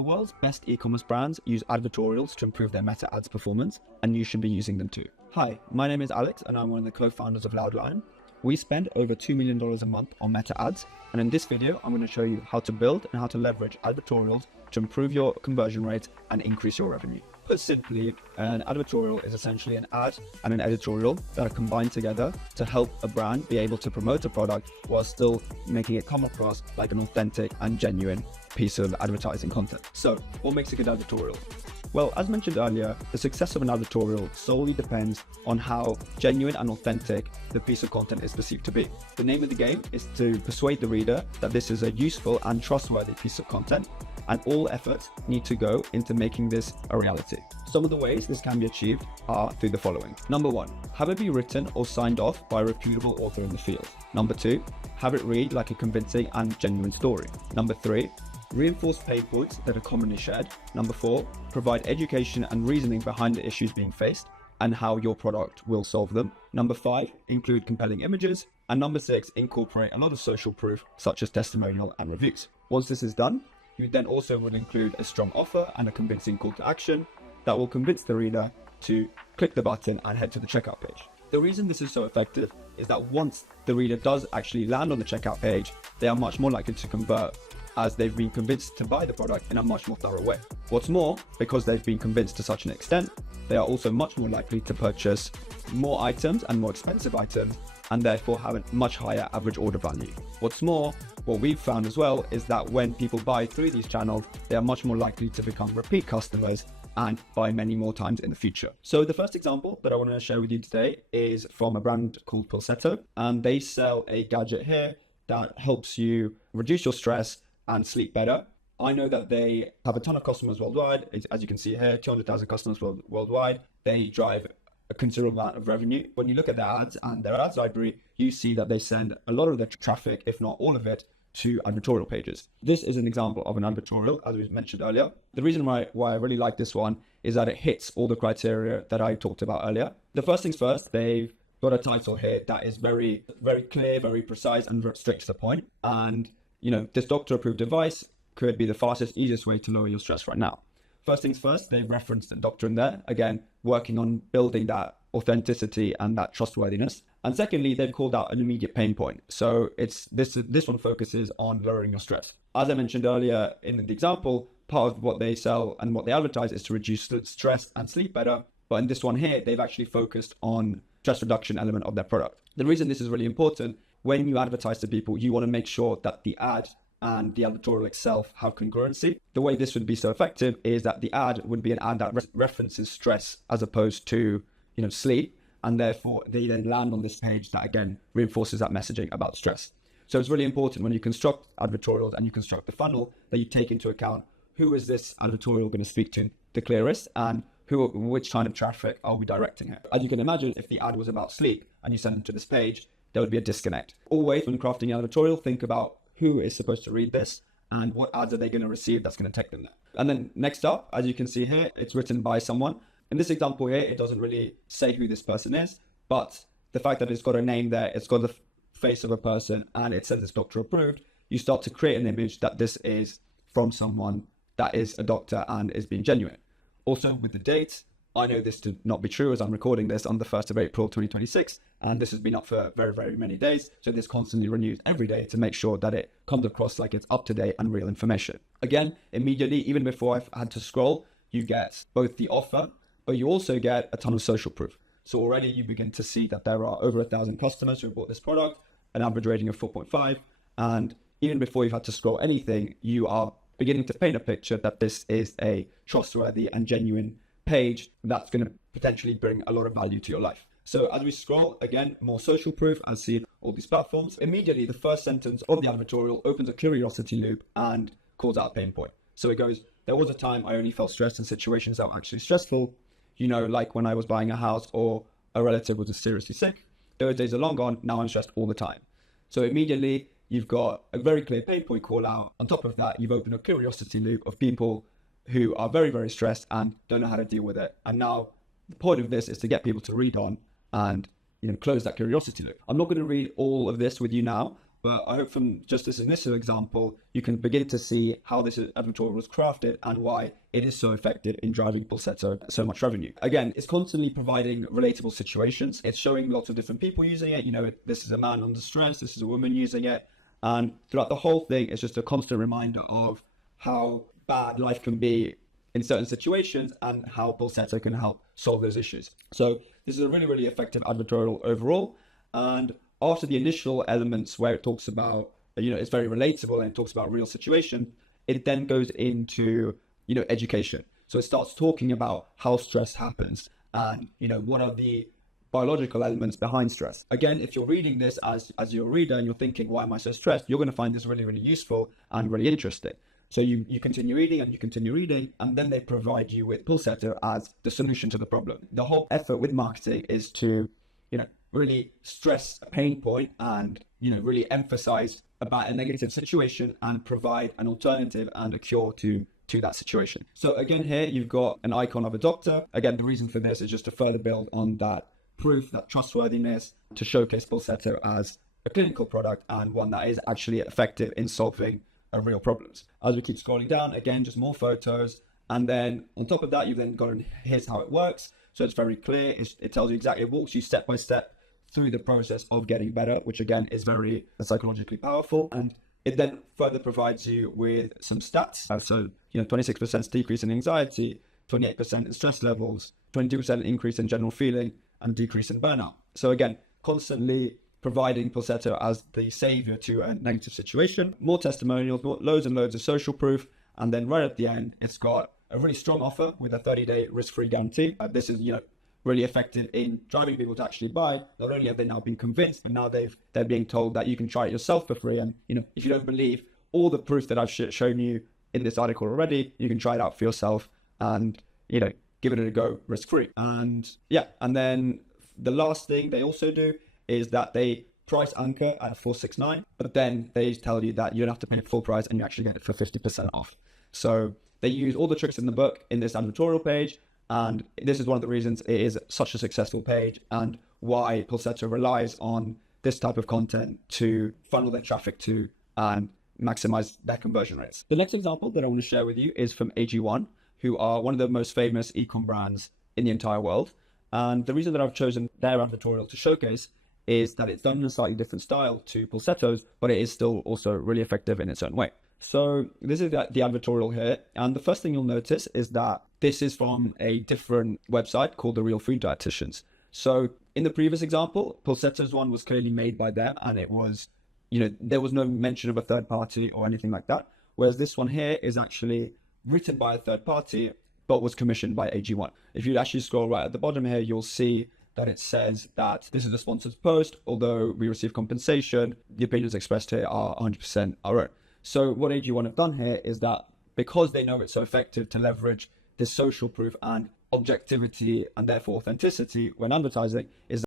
The world's best e-commerce brands use advertorials to improve their meta ads performance, and you should be using them too. Hi, my name is Alex, and I'm one of the co-founders of Loudline. We spend over $2 million a month on meta ads, and in this video, I'm going to show you how to build and how to leverage advertorials to improve your conversion rate and increase your revenue. Put simply, an advertorial is essentially an ad and an editorial that are combined together to help a brand be able to promote a product while still making it come across like an authentic and genuine piece of advertising content. So, what makes a good advertorial? Well, as mentioned earlier, the success of an advertorial solely depends on how genuine and authentic the piece of content is perceived to be. The name of the game is to persuade the reader that this is a useful and trustworthy piece of content, and all efforts need to go into making this a reality. Some of the ways this can be achieved are through the following. Number 1, have it be written or signed off by a reputable author in the field. Number 2, have it read like a convincing and genuine story. Number 3, reinforce pain points that are commonly shared. Number 4, provide education and reasoning behind the issues being faced and how your product will solve them. Number 5, include compelling images. And number 6, incorporate a lot of social proof such as testimonial and reviews. Once this is done, you then also would include a strong offer and a convincing call to action that will convince the reader to click the button and head to the checkout page. The reason this is so effective is that once the reader does actually land on the checkout page, they are much more likely to convert as they've been convinced to buy the product in a much more thorough way. What's more, because they've been convinced to such an extent, they are also much more likely to purchase more items and more expensive items, and therefore have a much higher average order value. What's more, what we've found as well is that when people buy through these channels, they are much more likely to become repeat customers and buy many more times in the future. So the first example that I want to share with you today is from a brand called Pulsetto, and they sell a gadget here that helps you reduce your stress and sleep better. I know that they have a ton of customers worldwide. As you can see here, 200,000 customers worldwide. They drive a considerable amount of revenue. When you look at their ads and their ads library, you see that they send a lot of their traffic, if not all of it, to advertorial pages. This is an example of an advertorial, as we mentioned earlier. The reason why I really like this one is that it hits all the criteria that I talked about earlier. The first things first, they've got a title here that is very, very clear, very precise, and straight to the point. And this doctor-approved device could be the fastest, easiest way to lower your stress right now. First things first, they've referenced a doctor in there, again, working on building that authenticity and that trustworthiness. And secondly, they've called out an immediate pain point. So this one focuses on lowering your stress. As I mentioned earlier in the example, part of what they sell and what they advertise is to reduce stress and sleep better. But in this one here, they've actually focused on stress reduction element of their product. The reason this is really important, when you advertise to people, you want to make sure that the ad and the advertorial itself have congruency. The way this would be so effective is that the ad would be an ad that references stress as opposed to, sleep. And therefore they then land on this page that again reinforces that messaging about stress. So it's really important when you construct advertorials and you construct the funnel that you take into account who is this advertorial going to speak to the clearest and which kind of traffic are we directing it. As you can imagine, if the ad was about sleep and you send them to this page, there would be a disconnect. Always when crafting an advertorial, think about who is supposed to read this and what ads are they going to receive that's going to take them there. And then next up, as you can see here, it's written by someone. In this example here, it doesn't really say who this person is, but the fact that it's got a name there, it's got the face of a person, and it says it's doctor approved, you start to create an image that this is from someone that is a doctor and is being genuine. Also with the dates, I know this to not be true as I'm recording this on the 1st of April 2026, and this has been up for very, very many days. So this constantly renews every day to make sure that it comes across like it's up to date and real information. Again, immediately, even before I've had to scroll, you get both the offer, but you also get a ton of social proof. So already you begin to see that there are over 1,000 customers who bought this product, an average rating of 4.5. And even before you've had to scroll anything, you are beginning to paint a picture that this is a trustworthy and genuine page that's going to potentially bring a lot of value to your life. So as we scroll, again, more social proof as seen all these platforms. Immediately, the first sentence of the advertorial opens a curiosity loop and calls out a pain point. So it goes, there was a time I only felt stressed in situations that were actually stressful. Like when I was buying a house or a relative was seriously sick. Those days are long gone. Now I'm stressed all the time. So immediately you've got a very clear pain point call out. On top of that, you've opened a curiosity loop of people who are very, very stressed and don't know how to deal with it. And now the point of this is to get people to read on and close that curiosity loop. I'm not going to read all of this with you now. But I hope from just this initial example, you can begin to see how this advertorial was crafted and why it is so effective in driving Pulsetto so much revenue. Again, it's constantly providing relatable situations. It's showing lots of different people using it. You know, this is a man under stress, this is a woman using it. And throughout the whole thing, it's just a constant reminder of how bad life can be in certain situations and how Pulsetto can help solve those issues. So this is a really, really effective advertorial overall. And after the initial elements where it talks about, you know, it's very relatable and it talks about real situation, it then goes into, you know, education. So it starts talking about how stress happens and, you know, what are the biological elements behind stress. Again, if you're reading this as your reader and you're thinking, why am I so stressed? You're going to find this really, really useful and really interesting. So you continue reading and you continue reading, and then they provide you with Pulsetto as the solution to the problem. The whole effort with marketing is to, you know, really stress a pain point and, you know, really emphasize about a negative situation and provide an alternative and a cure to that situation. So again, here you've got an icon of a doctor. Again, the reason for this is just to further build on that proof, that trustworthiness, to showcase Pulsetto as a clinical product and one that is actually effective in solving real problems. As we keep scrolling down, again, just more photos. And then on top of that, you've then got, here's how it works. So it's very clear. It tells you exactly, it walks you step by step through the process of getting better, which again is very psychologically powerful. And it then further provides you with some stats. So, you know, 26% decrease in anxiety, 28% in stress levels, 22% increase in general feeling, and decrease in burnout. So again, constantly providing Pulsetto as the savior to a negative situation. More testimonials, loads and loads of social proof. And then right at the end, it's got a really strong offer with a 30-day risk-free guarantee. This is, you know, really effective in driving people to actually buy. Not only have they now been convinced, but now they're being told that you can try it yourself for free. And, you know, if you don't believe all the proof that I've shown you in this article already, you can try it out for yourself and, you know, give it a go risk-free. And yeah, and then the last thing they also do is that they price anchor at $469, but then they tell you that you don't have to pay full price and you actually get it for 50% off. So they use all the tricks in the book in this advertorial page. And this is one of the reasons it is such a successful page and why Pulsetto relies on this type of content to funnel their traffic to and maximize their conversion rates. The next example that I want to share with you is from AG1, who are one of the most famous ecom brands in the entire world. And the reason that I've chosen their advertorial to showcase is that it's done in a slightly different style to Pulsetto's, but it is still also really effective in its own way. So this is the advertorial here. And the first thing you'll notice is that this is from a different website called The Real Food Dietitians. So in the previous example, Pulsetto's one was clearly made by them and it was, you know, there was no mention of a third party or anything like that. Whereas this one here is actually written by a third party, but was commissioned by AG1. If you actually scroll right at the bottom here, you'll see that it says that this is a sponsored post. Although we receive compensation, the opinions expressed here are 100% our own. So what AG1 have done here is that because they know it's so effective to leverage this social proof and objectivity and therefore authenticity when advertising, is